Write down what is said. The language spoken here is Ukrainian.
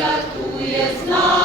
святкує з нами.